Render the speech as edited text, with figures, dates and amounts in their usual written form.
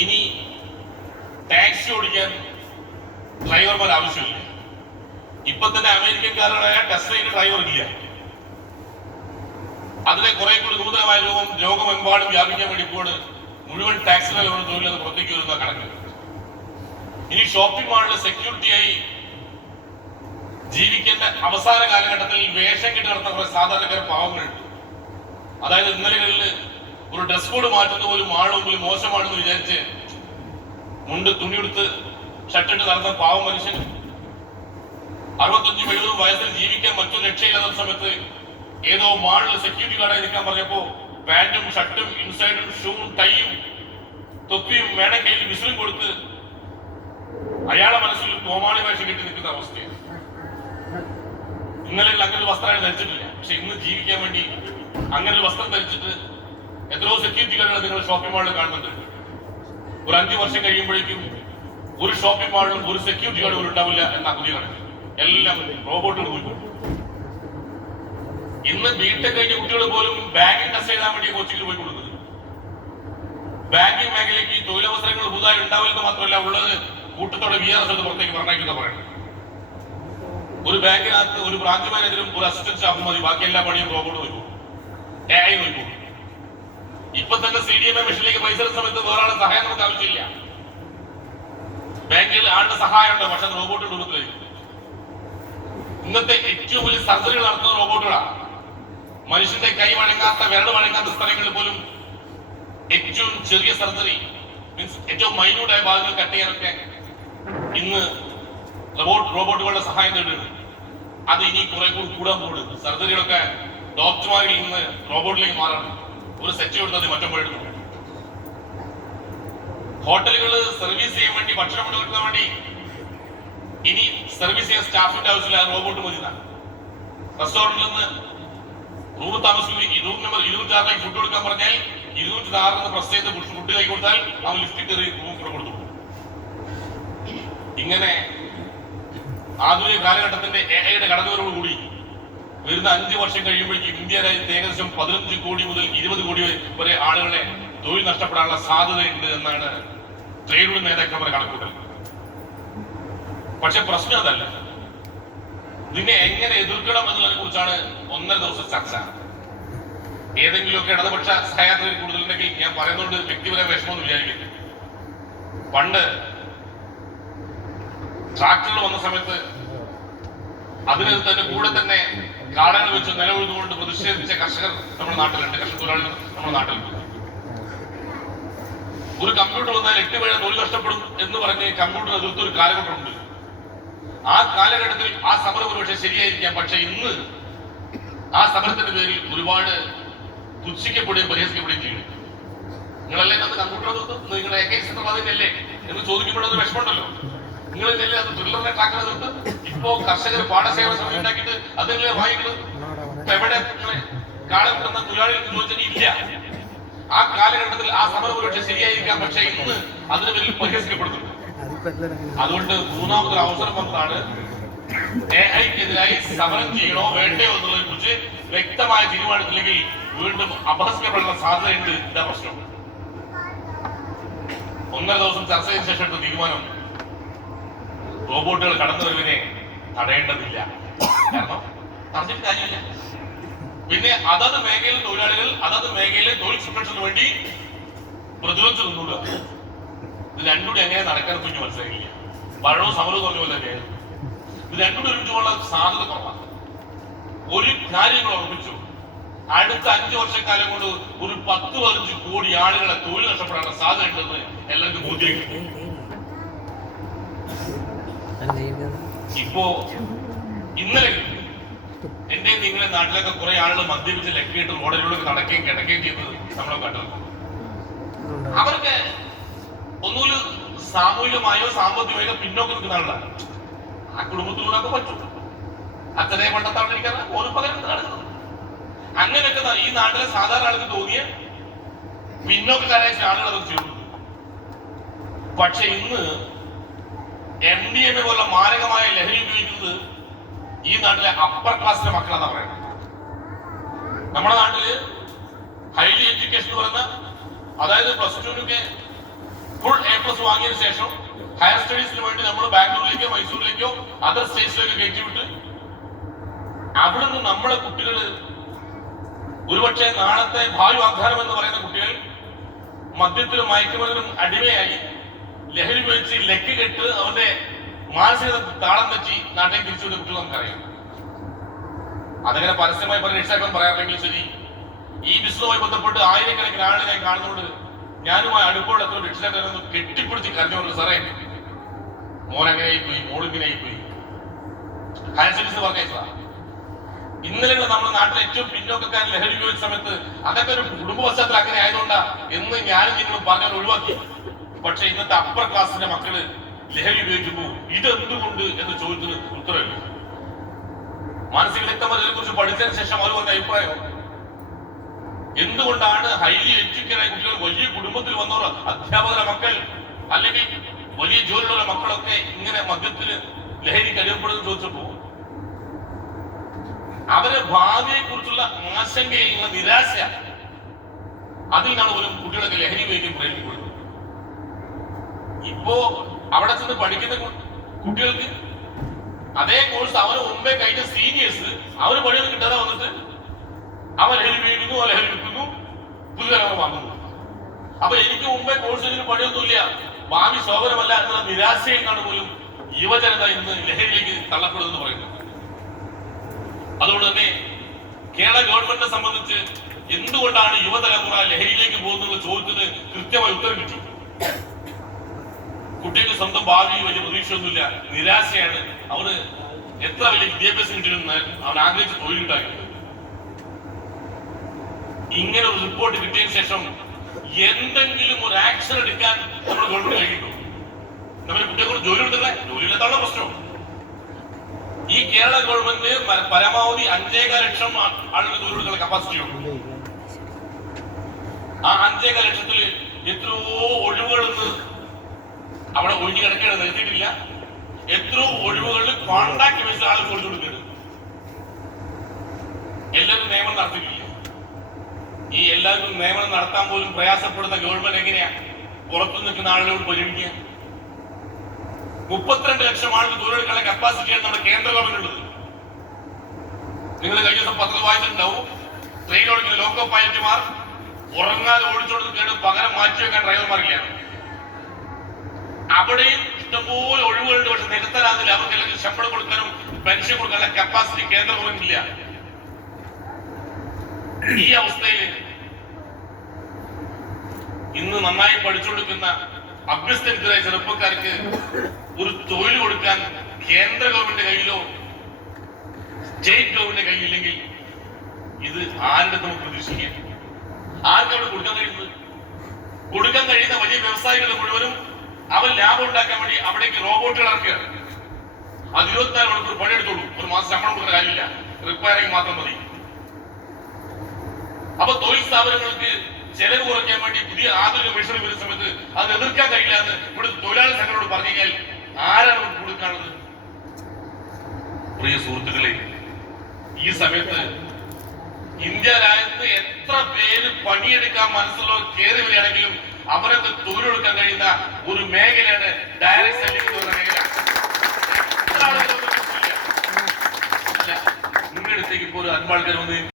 ഇനി ടാക്സി ഓടിക്കാൻ ഡ്രൈവർമാർ ആവശ്യമില്ല. ഇപ്പൊ തന്നെ അമേരിക്കക്കാരായ ടെസ്ലയുടെ ഡ്രൈവർ ഇല്ല. അതിനെ കുറെ കൂടി നൂതനമായ ലോകമെമ്പാടും വ്യാപിക്കാൻ വേണ്ടി ഇപ്പോൾ മുഴുവൻ ടാക്സി ഡ്രൈവറുടെ തൊഴിൽ പുറത്തേക്ക് വരുന്ന കണക്ക്. ഇനി ഷോപ്പിംഗ് മാളിൽ സെക്യൂരിറ്റിയായി ജീവിക്കേണ്ട അവസാന കാലഘട്ടത്തിൽ വേഷം കെട്ടി നടത്തുന്ന കുറെ സാധാരണക്കാര പാവങ്ങളുണ്ട്. അതായത് ഇന്നലകളിൽ ഒരു ഡ്രസ് കോഡ് മാറ്റുന്ന പോലും ആളും മോശമാണെന്ന് വിചാരിച്ച് മുണ്ട് തുണിയെടുത്ത് ഷർട്ടിട്ട് നടന്ന പാവം മനുഷ്യൻ 65-70 വയസ്സിൽ ജീവിക്കാൻ മറ്റൊരു രക്ഷയില്ലാത്ത സമയത്ത് ഏതോ മാളിൽ സെക്യൂരിറ്റി ഗാർഡായി നിൽക്കാൻ പറഞ്ഞപ്പോ പാന്റും ഷർട്ടും ഇൻസൈഡും ഷൂവും ടൈയും തൊപ്പിയും വേണം കയ്യിൽ വിസിലും കൊടുത്ത് അയാളെ മനസ്സിൽ കോമാളി വേഷം കെട്ടി നിൽക്കുന്ന അവസ്ഥയാണ്. ഇന്നലെ അങ്ങനെ ഒരു വസ്ത്രമാണ് ധരിച്ചിട്ടില്ല. പക്ഷെ ഇന്ന് ജീവിക്കാൻ വേണ്ടി അങ്ങനെ ഒരു വസ്ത്രം ധരിച്ചിട്ട് എത്രയോ സെക്യൂരിറ്റി ഗാർഡുകൾ നിങ്ങൾ ഷോപ്പിംഗ് മാളിൽ കാണുന്നുണ്ട്. ഒരു 5 വർഷം കഴിയുമ്പോഴേക്കും ഒരു ഷോപ്പിംഗ് മാളിലും ഒരു സെക്യൂരിറ്റി ഗാർഡ് പോലും ഉണ്ടാവില്ല എന്ന പുതിയ കണക്ക്. എല്ലാം റോബോട്ടുകൾ പോയി. ഇന്ന് ബിടെക് കഴിഞ്ഞ കുട്ടികൾ പോലും ബാങ്കിങ് ടെസ്റ്റ് എഴുതാൻ വേണ്ടി കോച്ചിങ്ങിൽ പോയി കൊടുക്കുന്നത്. ബാങ്കിങ് മേഖലയ്ക്ക് തൊഴിലവസരങ്ങൾ പുതുതായി ഉണ്ടാവില്ലെന്ന് മാത്രമല്ല ഉള്ളത് കൂട്ടത്തോടെ VRS പുറത്തേക്ക് പറഞ്ഞേക്കുന്ന പറയുന്നത്. ഒരു ബാങ്കിനകത്ത് ഒരു ബ്രാഞ്ച് മാനേജറും ഒരു അസിസ്റ്റന്റ് സ്റ്റാഫും മതി, ബാക്കി എല്ലാ പണിയും റോബോട്ട് പോയി പോകും, AI പോയി പോകും. ഇപ്പൊ തന്നെ CDMA മെഷീനിലേക്ക് പൈസ സമയത്ത് വേറെ ആളുടെ സഹായം നമുക്ക് ആവശ്യമില്ല. ബാങ്കിൽ ആളുടെ സഹായം ഉണ്ട്, പക്ഷെ റോബോട്ട് രൂപത്തിലേക്ക്. ഇന്നത്തെ ഏറ്റവും വലിയ സർജറികൾ നടത്തുന്ന റോബോട്ടുകളാണ്. മനുഷ്യന്റെ കൈ വഴങ്ങാത്ത വിരൽ വഴങ്ങാത്ത സ്ഥലങ്ങളിൽ പോലും ഏറ്റവും ചെറിയ സർജറി മീൻസ് ഏറ്റവും മൈന്യൂട്ടായ ഭാഗങ്ങൾ കട്ട് ചെയ്യാനൊക്കെ ഇന്ന് റോബോട്ടുകളുടെ സഹായം തേടുന്നത്. അത് ഇനി കുറെ കൂടി കൂടാൻ പോകുന്നത്. സർജറികളൊക്കെ ഡോക്ടർമാരിൽ നിന്ന് റോബോട്ടിലേക്ക് മാറണം. ഒരു സെറ്റ് കൊടുത്തത് മറ്റൊമ്പോഴെടുക്കും. ഹോട്ടലുകൾ സർവീസ് ചെയ്യാൻ വേണ്ടി ഭക്ഷണം കൊടുക്കാൻ വേണ്ടി ഇനി സർവീസ് ചെയ്യാൻ സ്റ്റാഫിന്റെ ആവശ്യമില്ല, റോബോട്ട് മതി. റെസ്റ്റോറന്റിൽ നിന്ന് റൂം താമസിക്കും, റൂം നമ്പർ 206 ഫുഡ് കൊടുക്കാൻ പറഞ്ഞാൽ 206 പ്രസ് ചെയ്ത് ഫുഡ് കൈ കൊടുത്താൽ അവൻ ലിഫ്റ്റ് കയറി റൂം കൂടെ കൊടുത്തു. ഇങ്ങനെ ആധുനിക കാലഘട്ടത്തിന്റെ AI കടന്നുവരോടുകൂടി വരുന്ന 5 വർഷം കഴിയുമ്പോഴേക്കും ഇന്ത്യ രാജ്യത്ത് ഏകദേശം 15 കോടി മുതൽ 20 കോടി വരെ ആളുകളെ തൊഴിൽ നഷ്ടപ്പെടാനുള്ള സാധ്യതയുണ്ട് എന്നാണ് ട്രേഡ് യൂണിയൻ നേതാക്കന്മാരെ കണക്കൂട്ടൽ. പക്ഷെ പ്രശ്നം അതല്ല. ഇതിനെ എങ്ങനെ എതിർക്കണം എന്നതിനെ കുറിച്ചാണ് 1.5 ദിവസം ചർച്ച. ഏതെങ്കിലുമൊക്കെ ഇടതുപക്ഷ സഹായത്തിൽ കൂടുതലുണ്ടെങ്കിൽ ഞാൻ പറയുന്നതുകൊണ്ട് വ്യക്തിപരമായ വിഷമമൊന്നും വിചാരിക്കില്ല. പണ്ട് ട്രാക്ടറിൽ വന്ന സമയത്ത് അതിന് തന്നെ കൂടെ തന്നെ കാടകൾ വെച്ച് നിലവിഴുതുകൊണ്ട് പ്രതിഷേധിച്ച കർഷകർ നമ്മുടെ നാട്ടിലുണ്ട്, കർഷക തൊഴിലാളികൾ നമ്മുടെ നാട്ടിലുണ്ട്. ഒരു കമ്പ്യൂട്ടർ വന്നാൽ 8 പേരെ തൊഴിൽ നഷ്ടപ്പെടും എന്ന് പറഞ്ഞ് കമ്പ്യൂട്ടർ എതിർത്ത ഒരു കാലഘട്ടമുണ്ട്. ആ കാലഘട്ടത്തിൽ ആ സമരം ഒരുപക്ഷെ ശരിയായിരിക്കാം. പക്ഷെ ഇന്ന് ആ സമരത്തിന്റെ പേരിൽ ഒരുപാട് പുച്ഛിക്കപ്പെടുകയും പരിഹസിക്കപ്പെടുകയും ചെയ്യും. നിങ്ങളല്ലേ അത് കമ്പ്യൂട്ടർ എതിർത്ത് നിങ്ങളുടെ അതിനല്ലേ എന്ന് ചോദിക്കുമ്പോഴത് വിഷമമുണ്ടല്ലോ. നിങ്ങളല്ലേ അത് തൊഴിലുറപ്പിനെ ട്രാക്ടർ എതിർത്ത് ഇപ്പോ കർഷകർ പാടശേഖര സമിതി ഉണ്ടാക്കിയിട്ട് അതിനെ വാങ്ങിക്കുന്നത് എവിടെ കാലം കിട്ടുന്ന തൊഴിലാളികൾക്ക് ചോദിച്ചാൽ ഇല്ല. ആ കാലഘട്ടത്തിൽ ആ സമരം ഒരുപക്ഷെ ശരിയായിരിക്കാം. പക്ഷെ ഇന്ന് അതിന് പേരിൽ പരിഹസിക്കപ്പെടുന്നുണ്ട്. അതുകൊണ്ട് മൂന്നാമതൊരു അവസരം വന്നതാണ് AI-ക്കെതിരായി സമരം ചെയ്യണോ വേണ്ടയോ എന്നുള്ളതിനെ കുറിച്ച് വ്യക്തമായ തീരുമാനത്തില്ലെങ്കിൽ വീണ്ടും അപഹസിക്കപ്പെടാനുള്ള സാധ്യതയുണ്ട്. ഇതാ പ്രശ്നം. 1.5 ദിവസം ചർച്ച ചെയ്ത ശേഷം എടുത്ത തീരുമാനം റോബോട്ടുകൾ കടന്നുവരവിനെ തടയേണ്ടതില്ല. കാരണം തടഞ്ഞിട്ട് കാര്യമില്ല. പിന്നെ അതത് മേഖലയിലെ തൊഴിലാളികൾ അതത് മേഖലയിലെ തൊഴിൽ സംരക്ഷണത്തിന് വേണ്ടി പ്രതിരോധിച്ചു നിന്നൂടുക. ഇത് രണ്ടുകൂടി എങ്ങനെ നടക്കാൻ കുഞ്ഞു മനസ്സിലാക്കില്ല. ഭരണവും സമരവും പറഞ്ഞ പോലെ തന്നെയാണ്. ഇത് രണ്ടുകൂടി ഒരുമിച്ചുള്ള സാധ്യത കുറവാണ്. ഒരു കാര്യങ്ങൾ ഉറപ്പിച്ചു, അടുത്ത 5 വർഷക്കാലം കൊണ്ട് ഒരു 10-15 കോടി ആളുകളെ തൊഴിൽ നഷ്ടപ്പെടാനുള്ള സാധ്യത ഉണ്ടെന്ന് എല്ലാവർക്കും ബോധ്യമാക്കി. ഇപ്പോ ഇന്നലെ എന്റെ നിങ്ങളെ നാട്ടിലൊക്കെ കുറെ ആളുകൾ മദ്യപിച്ച് ലക്കിയിട്ട് റോഡിലൂടെ നടക്കുകയും കിടക്കുകയും ചെയ്തത് നമ്മളെ കണ്ടത്. അവർക്ക് ഒന്നുമില്ല സാമൂഹികമായോ സാമ്പത്തികമായോ പിന്നോക്കം നിൽക്കുന്ന ആളാണ്. ആ കുടുംബത്തിലൂടെ പറ്റും. അച്ഛനെ പണ്ടത്താണ്ടിരിക്കാൻ ഓരോ പകരം നടക്കുന്നത്. അങ്ങനെയൊക്കെ ഈ നാട്ടിലെ സാധാരണ ആൾക്ക് തോന്നിയ പിന്നോക്കക്കാരായ ആളുകൾ അത് ചെയ്തു. പക്ഷെ ഇന്ന് MDMA പോലുള്ള മാരകമായ ലഹരി ഉപയോഗിക്കുന്നത് ഈ നാട്ടിലെ അപ്പർ ക്ലാസ്സിലെ മക്കളാണ് പറയുന്നത്. നമ്മുടെ നാട്ടില് ഹൈലി എഡ്യൂക്കേഷൻ എന്ന് പറയുന്ന അതായത് +2-നൊക്കെ ഫുൾ A+ വാങ്ങിയതിനു ശേഷം ഹയർ സ്റ്റഡീസിന് വേണ്ടി നമ്മൾ ബാംഗ്ലൂരിലേക്കോ മൈസൂരിലേക്കോ അതർ സ്റ്റേറ്റ്സിലേക്കോ കയറ്റിവിട്ട് അവിടുന്ന് നമ്മളെ കുട്ടികൾ ഒരുപക്ഷെ നാളത്തെ ഭാവി വാഗ്ദാനം എന്ന് പറയുന്ന കുട്ടികൾ മദ്യത്തിലും മയക്കുമരുന്നിനും അടിമയായി ലഹരി ഉപയോഗിച്ച് ലക്ക് കെട്ട് അവന്റെ മാനസികത താളം തെറ്റി നാട്ടിലേക്ക് തിരിച്ചുവിട്ട കുട്ടികൾ നമുക്കറിയാം. അതങ്ങനെ പരസ്യമായി പല രക്ഷിതാക്കളും പറയാറുണ്ടെങ്കിൽ ശരി, ഈ ബിസിനസ്സുമായി ബന്ധപ്പെട്ട് ആയിരക്കണക്കിന് ആളുകൾ ഞാൻ കാണുന്നതുകൊണ്ട് ഞാനുമായി അടുപ്പോടെ എത്ര രക്ഷിതാക്കളെ കെട്ടിപ്പിടിച്ച് കരഞ്ഞുകൊണ്ട് സാറേ മോനങ്ങനെയായി പോയി, മോളിങ്ങനെയായി പോയി, ഹയർ സ്റ്റഡീസ് പറഞ്ഞേച്ചാ. ഇന്നലെ നമ്മുടെ നാട്ടിലെ ഏറ്റവും പിന്നോക്കക്കാരൻ ലഹരി ഉപയോഗിച്ച സമയത്ത് അതൊക്കെ ഒരു കുടുംബ പശ്ചാത്തലം അങ്ങനെ ആയതുകൊണ്ടാ എന്ന് ഞാനും നിങ്ങളും പറഞ്ഞാൽ ഒഴിവാക്കി. പക്ഷെ ഇന്നത്തെ അപ്പർ ക്ലാസിന്റെ മക്കള് ലഹരി ഉപയോഗിക്കുമ്പോൾ ഇതെന്തുകൊണ്ട് എന്ന് ചോദിച്ചത് ഉത്തരവില്ല. മാനസിക വിദഗ്ധന്മാരെ കുറിച്ച് പഠിച്ചതിന് ശേഷം അവർ പറഞ്ഞ അഭിപ്രായം എന്തുകൊണ്ടാണ് ഹൈലി എഡ്യൂക്കേറ്റഡ് കുട്ടികൾ, വലിയ കുടുംബത്തിൽ വന്നവർ, അധ്യാപകരുടെ മക്കൾ അല്ലെങ്കിൽ വലിയ ജോലിയുള്ള മക്കളൊക്കെ ഇങ്ങനെ മദ്യത്തിന് ലഹരിക്ക് അടിമപ്പെടുന്നത് ചോദിച്ചപ്പോ അവരെ ഭാവിയെ കുറിച്ചുള്ള ആശങ്കയുള്ള നിരാശ, അതിൽ നിന്നാണ് പോലും കുട്ടികളൊക്കെ ലഹരി ഉപയോഗിക്കാൻ പ്രേരിപ്പിക്കുന്നത്. ഇപ്പോ അവിടെ ചെന്ന് പഠിക്കുന്ന കുട്ടികൾക്ക് അതേ കോഴ്സ് അവന് മുമ്പേ കഴിഞ്ഞ സീനിയേഴ്സ് അവര് പണിയൊന്നും കിട്ടാതെ വന്നിട്ട് അവൻ ലഹരി ഉപയോഗിക്കുന്നു, ലഹരി വിൽക്കുന്നു, പുതുതലമുറ വാങ്ങുന്നു. അപ്പൊ എനിക്ക് മുമ്പേ കോഴ്സിന് പണിയൊന്നുമില്ല, ഭാവി ശോഭനമല്ല എന്നുള്ള നിരാശയിൽ നിന്നാണ് പോലും യുവജനത ഇന്ന് ലഹരിയിലേക്ക് തള്ളപ്പെടുന്നത് പറയുന്നത്. അതുകൊണ്ട് തന്നെ കേരള ഗവൺമെന്റിനെ സംബന്ധിച്ച് എന്തുകൊണ്ടാണ് യുവതലമുറ ലഹരിയിലേക്ക് പോകുന്നത് ചോദിച്ചത് കൃത്യമായി ഉത്തരം കിട്ടി. കുട്ടിക്ക് സ്വന്തം ഭാവി വലിയ പ്രതീക്ഷയൊന്നുമില്ല, നിരാശയാണ്. അവന് എത്ര വലിയ വിദ്യാഭ്യാസം കിട്ടിയെന്ന് അവൻ ആഗ്രഹിച്ച് തൊഴിലുണ്ടാക്കി. ഇങ്ങനെ ഒരു റിപ്പോർട്ട് കിട്ടിയതിനു ശേഷം എന്തെങ്കിലും ഒരു ആക്ഷൻ എടുക്കാൻ നമ്മൾ ഗവൺമെന്റ് കഴിയുന്നു. നമ്മുടെ കുട്ടികളെ ജോലി എടുത്തില്ല, ജോലി ഇല്ലാത്ത പ്രശ്നം. ഈ കേരള ഗവൺമെന്റ് പരമാവധി 5.25 ലക്ഷം ആളുകൾ ജോലി എടുക്കുന്ന കപ്പാസിറ്റി ഉണ്ട്. ആ 5.25 ലക്ഷത്തിൽ എത്രയോ ഒഴിവുകൾ അവിടെ ഒഴിഞ്ഞു കിടക്കുകയാണ്, നിർത്തിയിട്ടില്ല. എത്രയോ ഒഴിവുകളിൽ കോൺട്രാക്ട് ബേസിൽ ആളുകൾ കൊടുത്തു കൊടുക്കുന്നത്. എല്ലാവരും നിയമനം നടത്തിയിട്ടില്ല. ഈ എല്ലാവർക്കും നിയമനം നടത്താൻ പോലും പ്രയാസപ്പെടുന്ന ഗവൺമെന്റ് എങ്ങനെയാ പുറത്തു നിൽക്കുന്ന ആളുകളോട് പരിഗണിക്കുക? 32 ലക്ഷം ആളുകൾ തൊഴിലെടുക്കാനുള്ള കപ്പാസിറ്റിയാണ് നമ്മുടെ കേന്ദ്ര ഗവൺമെന്റ് ഉള്ളത്. നിങ്ങൾ കഴിഞ്ഞ ദിവസം പത്രത്തിൽ വായിച്ചിട്ടുണ്ടാവും, ട്രെയിൻ ഓടിക്കുന്ന ലോക്കോ പൈലറ്റുമാർ ഉറങ്ങാതെ ഓടിച്ചുകൊണ്ടിരിക്കുകയാണ്, പകരം മാറ്റിവെക്കാൻ ഡ്രൈവർമാർക്കില്ല. അവിടെയും ഇഷ്ടംപോലെ ഒഴിവുകളുണ്ട്, പക്ഷെ നിരത്തരാകുന്നില്ല. അവർക്ക് അല്ലെങ്കിൽ ശമ്പളം കൊടുക്കാനും പെൻഷൻ കൊടുക്കാനുള്ള കപ്പാസിറ്റി കേന്ദ്ര ഗവൺമെന്റ് ഇല്ല. ഈ അവസ്ഥയിൽ ഇന്ന് നന്നായി പഠിച്ചുകൊടുക്കുന്ന അഭ്യസ്തരായ ചെറുപ്പക്കാർക്ക് ഒരു തൊഴിൽ കൊടുക്കാൻ കേന്ദ്ര ഗവൺമെന്റ് കയ്യിലോ സ്റ്റേറ്റ് ഗവൺമെന്റ് കയ്യില്ലെങ്കിൽ ഇത് ആരുടെ നമുക്ക് പ്രതീക്ഷിക്കാം? ആർക്കവിടെ കൊടുക്കാൻ കഴിയുന്നത്? കൊടുക്കാൻ കഴിയുന്ന വലിയ വ്യവസായികൾ മുഴുവനും അവൻ ലാഭം ഉണ്ടാക്കാൻ വേണ്ടി അവിടേക്ക് റോബോട്ടുകൾ ഇറക്കുകയാണ്. അത് 24 മണിക്കൂർ പണിയെടുത്തോളൂ, ഒരു മാസം ശമ്പളം കൊടുക്കുന്ന കാര്യമില്ല, റിപ്പയറിംഗ് മാത്രം മതി. അപ്പൊ തൊഴിൽ സ്ഥാപനങ്ങൾക്ക് ചെലവ് കുറയ്ക്കാൻ വേണ്ടി പുതിയ ആധുനിക മെഷീൻ വരുന്ന സമയത്ത് അത് എതിർക്കാൻ കഴിയില്ല എന്ന് ഇവിടെ തൊഴിലാളി സംഘടനയോട് പറഞ്ഞു കഴിഞ്ഞാൽ ആരാണ് കൊടുക്കാനുള്ളത്? പ്രിയ സുഹൃത്തുക്കളെ, ഈ സമയത്ത് ഇന്ത്യ രാജ്യത്ത് എത്ര പേര് പണിയെടുക്കാൻ മനസ്സുള്ളവർ കയറി വരികയാണെങ്കിലും അവരൊക്കെ തൊഴിലെടുക്കാൻ കഴിയുന്ന ഒരു മേഖലയാണ് ഡയറക്ട് സെല്ലിംഗ് എന്ന് പറയുന്ന മേഖല. നിങ്ങളുടെ അടുത്തേക്ക് ഇപ്പോൾ ഒരു 5 ആൾക്കാർ വന്ന്